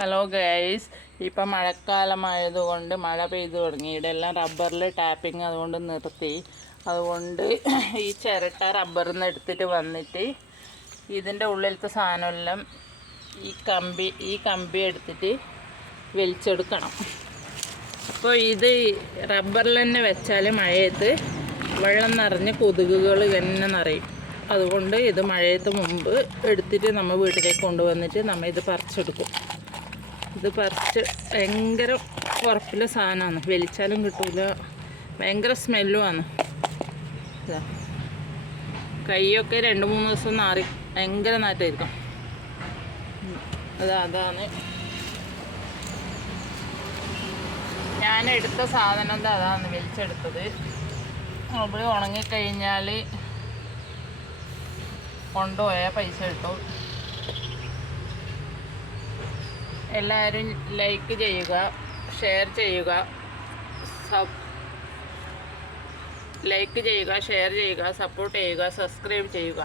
Hello guys ഇപ്പം മഴക്കാലമായതുകൊണ്ട് മഴ പെയ്തു തുടങ്ങി. ഇവിടെ എല്ലാം റബ്ബറിൽ ടാപ്പിംഗ് അതുകൊണ്ട് നിർത്തി. അതുകൊണ്ട് ഈ ചിരട്ട റബ്ബറിൽ നിന്ന് എടുത്തിട്ട് വന്നിട്ട് ഇതിന്റെ ഉള്ളിലത്തെ സാധനമെല്ലാം ഈ കമ്പി ഈ കമ്പി എടുത്തിട്ട് വലിച്ചെടുക്കണം. അപ്പോൾ ഇത് റബ്ബറിൽ തന്നെ വെച്ചാൽ മഴയത്ത് വെള്ളം നിറഞ്ഞ് കൊതുകുകൾ തന്നെ നിറയും. അതുകൊണ്ട് ഇത് മഴയത്ത് മുമ്പ് എടുത്തിട്ട് നമ്മൾ വീട്ടിലേക്ക് കൊണ്ടുവന്നിട്ട് നമ്മൾ ഇത് പറിച്ചെടുക്കും. ഇത് പറിച്ച് ഭയങ്കര ഉറപ്പിലെ സാധനമാണ്. വലിച്ചാലും കിട്ടൂല. ഭയങ്കര സ്മെല്ലുമാണ്. കൈയൊക്കെ രണ്ട് മൂന്ന് ദിവസം നാറി ഭയങ്കര നാറ്റായിരിക്കും. അതാണ്. ഞാൻ എടുത്ത സാധനം എന്താ അതാണ് വലിച്ചെടുത്തത് അത് ഉണങ്ങിക്കഴിഞ്ഞാൽ കൊണ്ടുപോയാൽ പൈസ കിട്ടും. എല്ലാവരും ലൈക്ക് ചെയ്യുക ഷെയർ ചെയ്യുക സബ് ലൈക്ക് ചെയ്യുക ഷെയർ ചെയ്യുക സപ്പോർട്ട് ചെയ്യുക സബ്സ്ക്രൈബ് ചെയ്യുക.